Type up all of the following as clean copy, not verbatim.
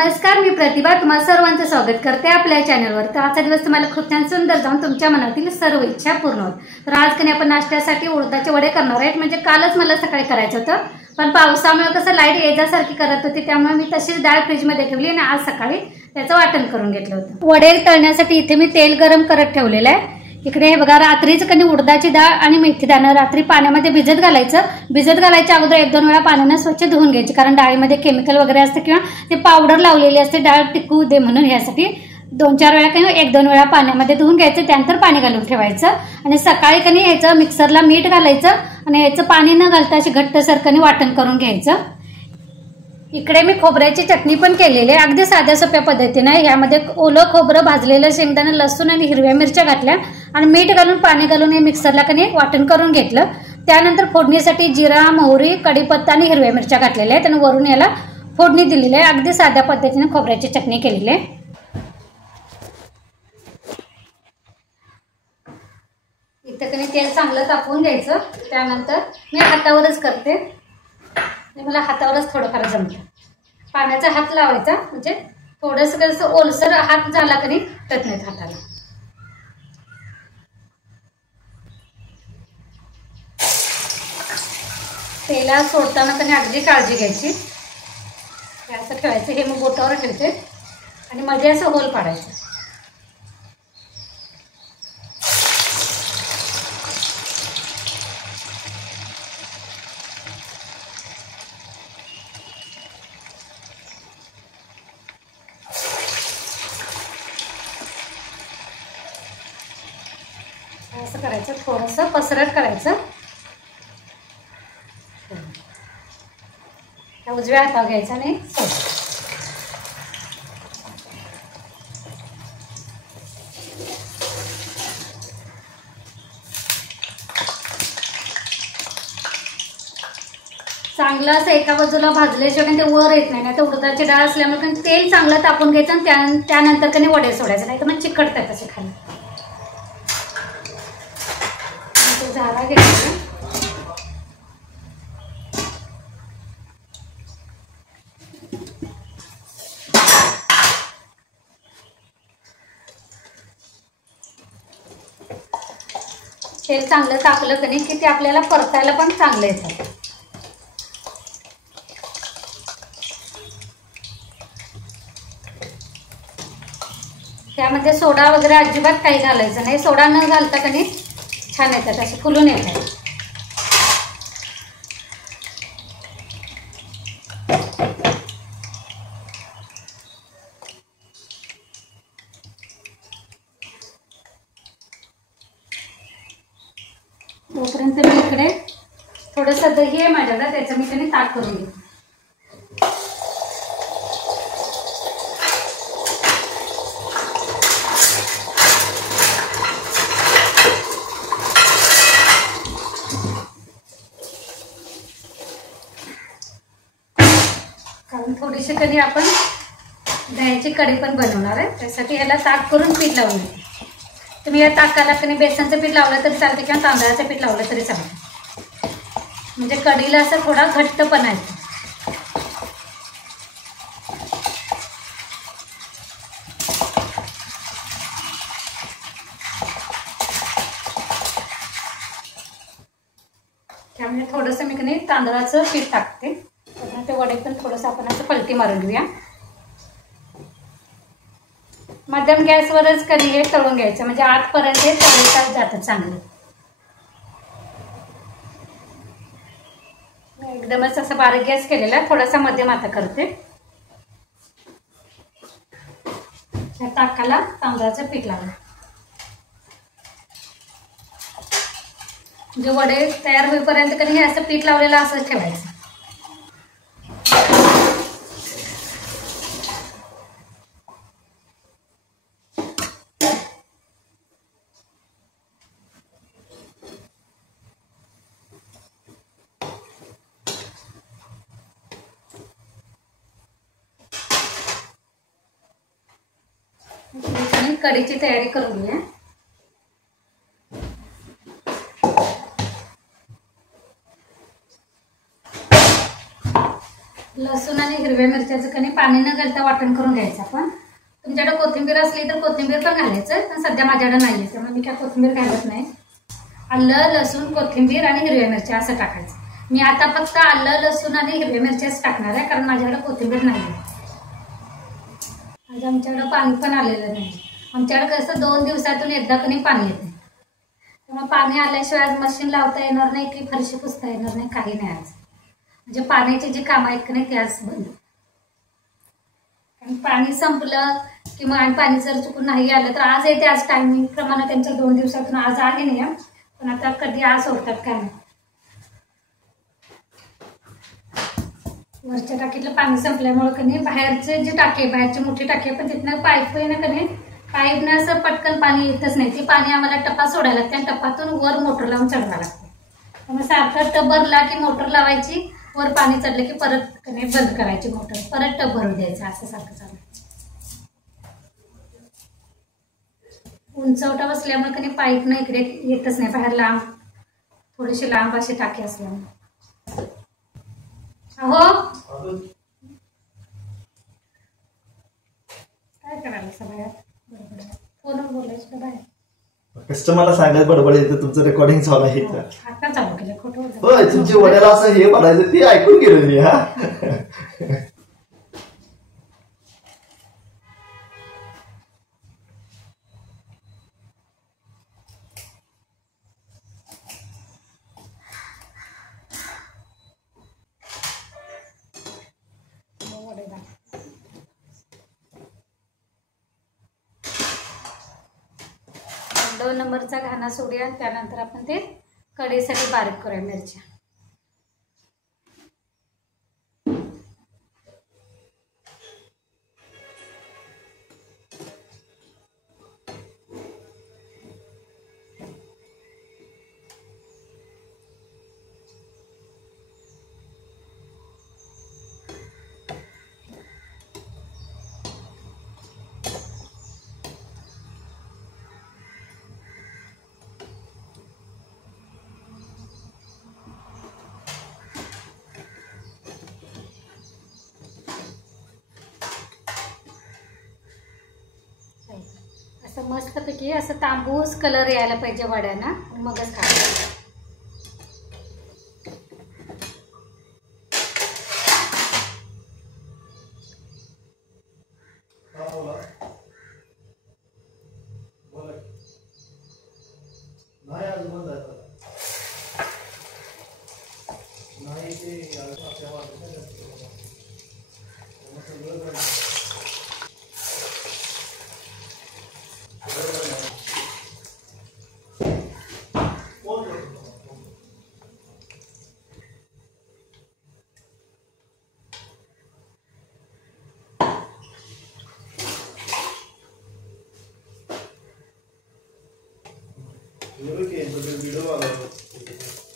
नमस्कार, मी प्रतिभा तुम्हाला सर्वांचं स्वागत करते आपल्या चॅनलवर। तर आजचा दिवस तुम्हाला खूप छान सुंदर जाऊन तुमच्या मनातील सर्व इच्छा पूर्ण होत। तर आज कधी आपण नाश्त्यासाठी उडदाचे वडे करणार आहेत। म्हणजे कालच मला सकाळी करायचं होतं, पण पावसामुळे कसं लाईट येण्यासारखी करत होती, त्यामुळे मी तशीच डाळ फ्रीज मध्ये ठेवली आणि आज सकाळी त्याचं वाटण करून घेतलं होतं। वडे तळण्यासाठी इथे मी तेल गरम करत ठेवलेलं आहे। इकडे हे बघा, रात्रीच कधी उडदाची डाळ आणि मेथी दाणं रात्री पाण्यामध्ये भिजत घालायचं। भिजत घालायच्या अगोदर 1-2 वेळा पाण्याने स्वच्छ धुवून घ्यायची, कारण डाळीमध्ये केमिकल वगैरे असते किंवा ते पावडर लावलेली असते डाळ टिकू दे म्हणून। यासाठी 2-4 वेळा किंवा 1-2 वेळा पाण्यामध्ये धुवून घ्यायचं, त्यानंतर पाणी घालून ठेवायचं। आणि सकाळी कधी यायचं मिक्सरला मीठ घालायचं आणि याचं पाणी न घालता अशी घट्टसर कधी वाटण करून घ्यायचं। इकडे मी खोबऱ्याची चटणी पण केलेली आहे, अगदी साध्या सोप्या पद्धतीने। यामध्ये ओलं खोबरं, भाजलेलं शेंगदाणे, लसूण आणि हिरव्या मिरच्या घातल्या आणि मीठ घालून पाणी घालून हे मिक्सरला कणी वाटण करून घेतलं। त्यानंतर फोडणीसाठी जिरा, मोहरी, कढीपत्ता आणि हिरव्या मिरच्या घातलेल्या आहेत आणि वरून याला फोडणी दिलेली आहे। अगदी साध्या पद्धतीने खोबऱ्याची चटणी केलेली आहे। इथं कणी तेल चांगलं तापवून घ्यायचं। त्यानंतर मी हातावरच करते, मला हातावरच थोडंफार जमतं। पाण्याचा हात लावायचा, म्हणजे थोडंसं कसं ओलसर हात झाला कधी तट नाही हाताला। तेला सोडताना कधी अगदी काळजी घ्यायची। असं ठेवायचं, हे मी बोटावर ठेवते आणि मध्ये असं होल पाडायचं। असं करायचं, थोडंसं पसरट करायचं। उजव्या हातावर घ्यायचा आणि चांगलं असं एका बाजूला भाजल्याशिवाय ते वर येत नाही। तर उडदाची डाळ असल्यामुळे तेल चांगलं तापून घ्यायचं आणि त्यानंतर कधी वडे सोडायचं, नाही तर मग चिकटतात असे खाली। झारा घ्यायचा, तेल चांगलं तापलं कधी की ते आपल्याला परतायला पण चांगलं येतं। त्यामध्ये सोडा वगैरे अजिबात काही घालायचं नाही। सोडा न घालता कधी छान येतात, असे फुलून येतात। तोपर्यंत मी इकडे थोडंसं दही आहे माझ्याकडे, त्याचं मी कधी ताक करून घेते। कारण थोडीशी कधी आपण दह्याची कढी पण बनवणार आहे, त्यासाठी ह्याला ताक करून पीठ लावून घेते। तुम्ही या ताकाला कधी बेसनचं पीठ लावलं तरी चालते किंवा तांदळाचं पीठ लावलं तरी चालतं, म्हणजे कढीला असं थोडा घट्टपणा येतो। त्यामुळे थोडंसं मी कधी तांदळाचं पीठ टाकते। ते वडे पण थोडंसं आपण असं पलटी मारून घेऊया। मध्यम गॅसवरच कधी हे तळून घ्यायचं, म्हणजे आतपर्यंत हे तळतात जातं चांगलं। एकदमच असं बारीक गॅस केलेला, थोडासा मध्यम आता करते। या ताकाला तांदळाचं पीठ लावलं, म्हणजे वडे तयार होईपर्यंत कधी हे असं पीठ लावलेलं असंच ठेवायचं। कढीची तयारी करून घ्या। लसूण आणि हिरव्या मिरच्याचं कणी पाणी न घालता वाटण करून घ्यायचं आपण. तुमच्याकडे कोथिंबीर असली तर कोथिंबीर पण घालायचं, पण सध्या माझ्याकडे नाही आहे त्यामुळे मी काय कोथिंबीर घालत नाही. आलं, लसूण, कोथिंबीर आणि हिरव्या मिरच्या असं टाकायचं. मी आता फक्त आलं, लसूण आणि हिरव्या मिरच्याच टाकणार आहे, कारण माझ्याकडे कोथिंबीर नाही आहे. आज आमच्याकडं पाणी पण आलेलं नाही. आमच्याकडे कसं 2 दिवसातून एकदा कणी पाणी येते, त्यामुळे पाणी आल्याशिवाय आज मशीन लावता येणार नाही की फरशी पुसता येणार नाही, काही नाही आज. म्हणजे पाण्याची जी कामं आहेत की नाही ती आज बंद. कारण पाणी संपलं किंवा आणि पाणी जर चुकून नाही आलं तर आज येते, आज टायमिंग प्रमाणे त्यांच्या 2 दिवसातून आज आहे नाही, पण आता कधी आज सोडतात काय नाही. वरच्या टाकीतलं पाणी संपल्यामुळे कधी बाहेरचे जे टाके, बाहेरची मोठी टाकी पण तिथनं पाईप ना कधी पाईपनं असं पटकन पाणी येतच नाही. ते पाणी आम्हाला टप्पा सोडायला लागते आणि टप्पातून वर मोटर लावून चढवावं लागतं. त्यामुळे सारखं टप भरला की मोटर लावायची, वर पाणी चढलं की परत कधी बंद करायची मोटर, परत टप भरू द्यायचं, असं सारखं चालू. उंचवटा बसल्यामुळे कधी पाईपनं इकडे येतच नाही, बाहेर लांब थोडीशी लांब अशी टाकी असल्यामुळे. अहो काय करायला सगळ्यात फोनवर बोलायचं बाहेर. कस्टमरला सांगत बडबड येतं तुमचं रेकॉर्डिंग चालू आहे. आता चालू केलं खोटं. होय, तुमच्या वड्याला असं हे म्हणायचं ते ऐकून गेलो मी. हा दोन नंबरचा घाणा सोडूया, त्यानंतर आपण ते कढीसाठी बारीक करूया मिरच्या. असं मस्तपैकी असं तांबूस कलर यायला पाहिजे वड्यांना, मगच खायचं.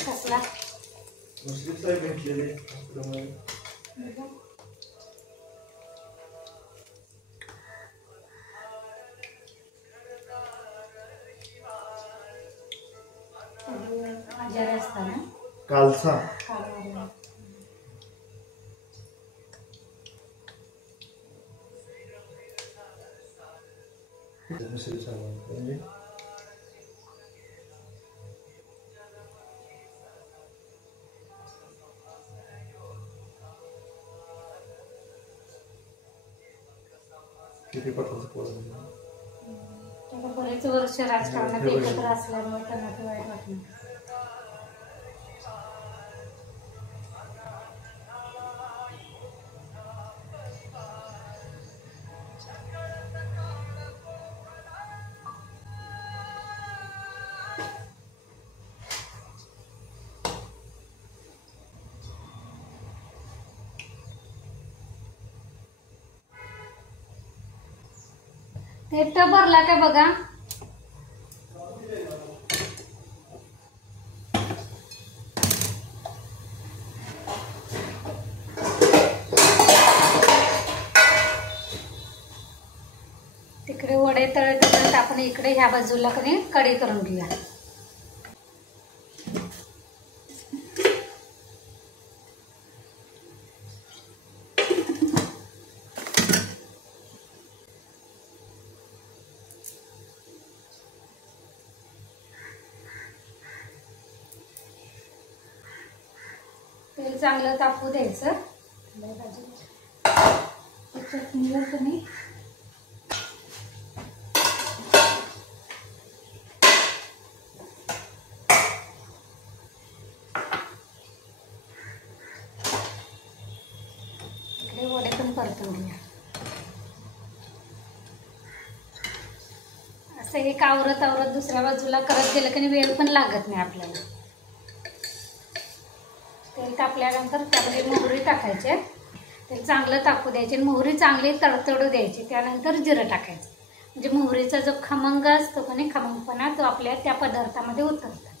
कसला मुस्लिम साहेब भेटलेले आजारी असताना कालचा मुस्लिम साहेब म्हणजे किती पटाचं पोळं बरेच वर्ष राजकारणात एकत्र असल्यामुळे त्यांना ते वाईट वाटलं. ते टप भरला काय बघा. तिकडे वडे तळत आपण इकडे ह्या बाजूला कढी करून घेऊया. तेल चांगलं तापू द्यायचं. चटणीवर कमी इकडे वडे पण परतून घ्या. असं एक आवरत आवरत दुसऱ्या बाजूला करत गेलं की वेळ पण लागत नाही आपल्याला. तेल तापल्यानंतर त्यामध्ये मोहरी टाकायचे. तेल चांगलं तापू द्यायचे. मोहरी चांगली तडतडू द्यायची. त्यानंतर जिरं टाकायचं. म्हणजे मोहरीचा जो खमंग असतो का नाही, खमंगपणा तो आपल्या त्या पदार्थामध्ये उतरतो.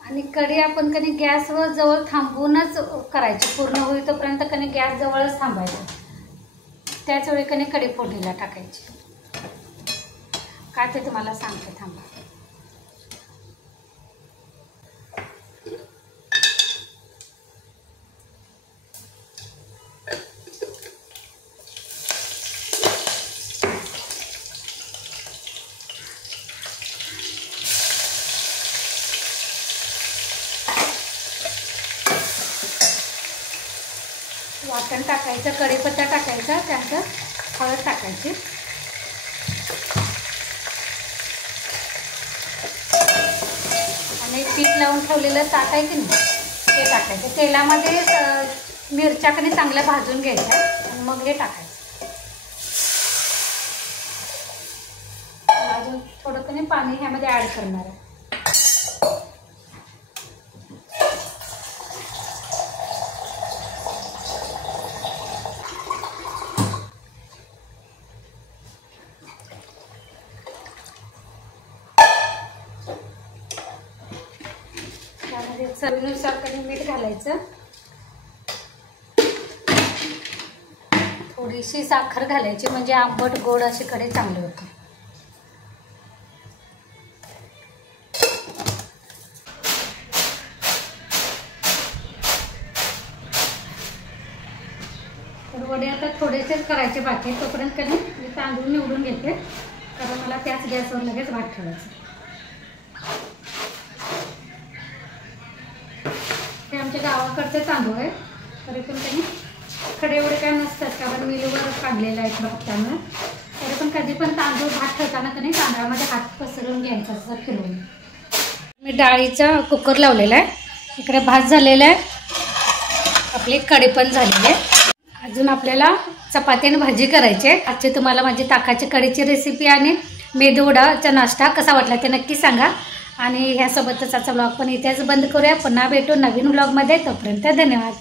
आणि कढी आपण कधी गॅसवर जवळ थांबवूनच करायची. पूर्ण होईल तोपर्यंत कधी गॅस जवळच थांबायचं. त्याच वेळी कधी कढी फोडणीला टाकायची. काय ते तुम्हाला सांगते, थांबा. वाटण टाकायचं, कढीपत्ता टाकायचा, त्यानंतर हळद टाकायची. आणि पीठ लावून ठेवलेलं ताट आहे की नाही ते टाकायचं. तेलामध्ये मिरच्या कधी चांगल्या भाजून घ्यायच्या आणि मग हे टाकायचं. अजून थोडं कधी पाणी ह्यामध्ये ॲड करणार आहे. त्यामध्ये चवीनुसार कधी मीठ घालायचं. थोडीशी साखर घालायची म्हणजे आंबट गोड अशी कढी चांगली होते. वडे आता थोडेसेच करायचे बाकी. तोपर्यंत कधी मी तांदूळ निवडून घेते, कारण मला त्याच गॅसवर लगेच भात ठेवायचं. हे आमच्या गावाकडचे तांदूळ आहे, तरी पण कधी खडे एवढे काय नसतात कारण मिलवर काढलेलं आहे भातानं. तरी पण कधी पण तांदूळ भात ठेवताना कधी तांदळामध्ये हात पसरून घ्यायचा असं फिरवून. मी डाळीचा कुकर लावलेला आहे. इकडे भात झालेला आहे, आपली कढी पण झालेली आहे. अजून आपल्याला चपाती आणि भाजी करायची आहे. आजची तुम्हाला माझी ताकाची कढीची रेसिपी आणि मेदूवडाचा नाश्ता कसा वाटला ते नक्की सांगा. आणि ह्यासोबतच आजचा ब्लॉग पण इथेच बंद करूया. पुन्हा भेटू नवीन ब्लॉगमध्ये. तोपर्यंत धन्यवाद.